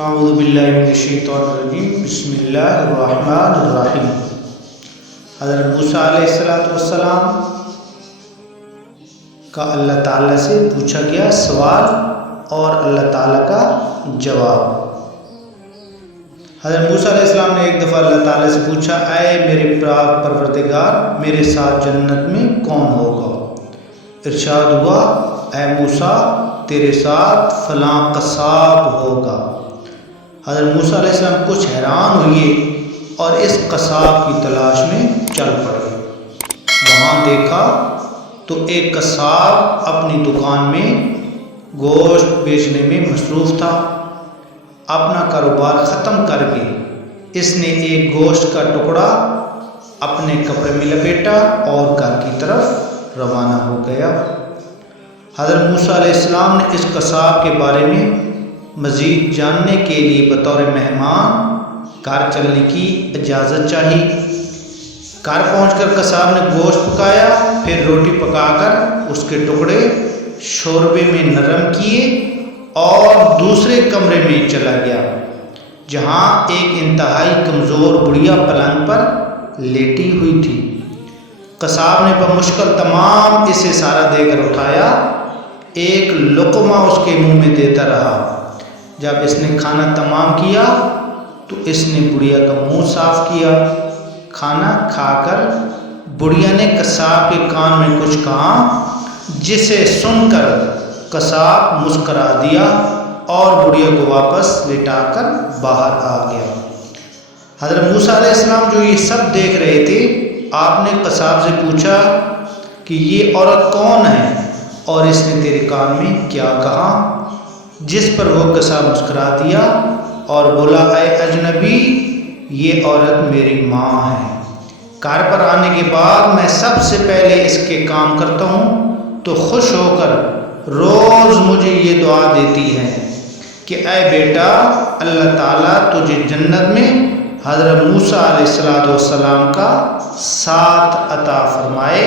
اعوذ باللہ من الشیطان الرجیم بسم اللہ الرحمن الرحیم۔ حضرت موسیٰ علیہ السلام کا اللہ تعالیٰ سے پوچھا گیا سوال اور اللہ تعالیٰ کا جواب۔ حضرت موسیٰ علیہ السلام نے ایک دفعہ اللہ تعالیٰ سے پوچھا، اے میرے پروردگار، میرے ساتھ جنت میں کون ہوگا؟ ارشاد ہوا، اے موسیٰ، تیرے ساتھ فلاں قصاب ہوگا۔ حضرت موسیٰ علیہ السلام کچھ حیران ہوئے اور اس قصاب کی تلاش میں چل پڑے۔ وہاں دیکھا تو ایک قصاب اپنی دکان میں گوشت بیچنے میں مصروف تھا۔ اپنا کاروبار ختم کر کے اس نے ایک گوشت کا ٹکڑا اپنے کپڑے میں لپیٹا اور گھر کی طرف روانہ ہو گیا۔ حضرت موسیٰ علیہ السلام نے اس قصاب کے بارے میں مزید جاننے کے لیے بطور مہمان گھر چلنے کی اجازت چاہی۔ گھر پہنچ کر قصاب نے گوشت پکایا، پھر روٹی پکا کر اس کے ٹکڑے شوربے میں نرم کیے اور دوسرے کمرے میں چلا گیا، جہاں ایک انتہائی کمزور بڑھیا پلنگ پر لیٹی ہوئی تھی۔ قصاب نے بمشکل تمام اسے سارا دے کر اٹھایا، ایک لقمہ اس کے منہ میں دیتا رہا۔ جب اس نے کھانا تمام کیا تو اس نے بڑھیا کا منہ صاف کیا۔ کھانا کھا کر بڑھیا نے قصاب کے کان میں کچھ کہا، جسے سن کر قصاب مسکرا دیا اور بڑھیا کو واپس لٹا کر باہر آ گیا۔ حضرت موسیٰ علیہ السلام جو یہ سب دیکھ رہے تھے، آپ نے قصاب سے پوچھا کہ یہ عورت کون ہے اور اس نے تیرے کان میں کیا کہا؟ جس پر وہ قصاب مسکرا دیا اور بولا، اے اجنبی، یہ عورت میری ماں ہے۔ گھر پر آنے کے بعد میں سب سے پہلے اس کے کام کرتا ہوں تو خوش ہو کر روز مجھے یہ دعا دیتی ہے کہ اے بیٹا، اللہ تعالیٰ تجھے جنت میں حضرت موسیٰ علیہ السلام کا ساتھ عطا فرمائے،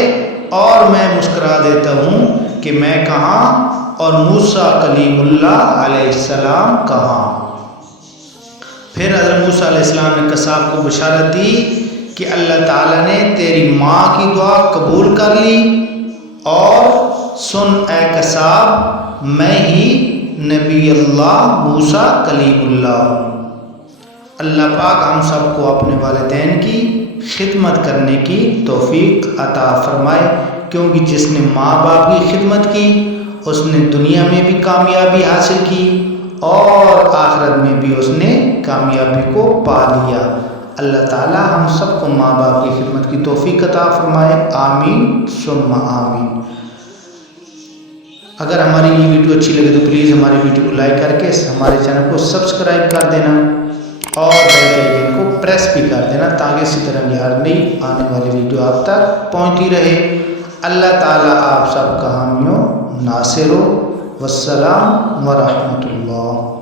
اور میں مسکرا دیتا ہوں کہ میں کہاں اور موسیٰ کلیم اللہ علیہ السلام کہاں۔ پھر حضرت موسیٰ علیہ السلام نے قصاب کو بشارت دی کہ اللہ تعالیٰ نے تیری ماں کی دعا قبول کر لی، اور سن اے قصاب، میں ہی نبی اللہ موسیٰ کلیم اللہ ہوں۔ اللہ پاک ہم سب کو اپنے والدین کی خدمت کرنے کی توفیق عطا فرمائے، کیونکہ جس نے ماں باپ کی خدمت کی اس نے دنیا میں بھی کامیابی حاصل کی اور آخرت میں بھی اس نے کامیابی کو پا لیا۔ اللہ تعالی ہم سب کو ماں باپ کی خدمت کی توفیق عطا فرمائے، آمین ثم آمین۔ اگر ہماری یہ ویڈیو اچھی لگے تو پلیز ہماری ویڈیو کو لائک کر کے ہمارے چینل کو سبسکرائب کر دینا اور بیل آئیکن کو پریس بھی کر دینا، تاکہ اسی طرح کی ہر نئی آنے والی ویڈیو آپ تک پہنچتی رہے۔ اللہ تعالیٰ آپ سب کا حامی و ناصر ہو۔ والسلام ورحمۃ اللہ۔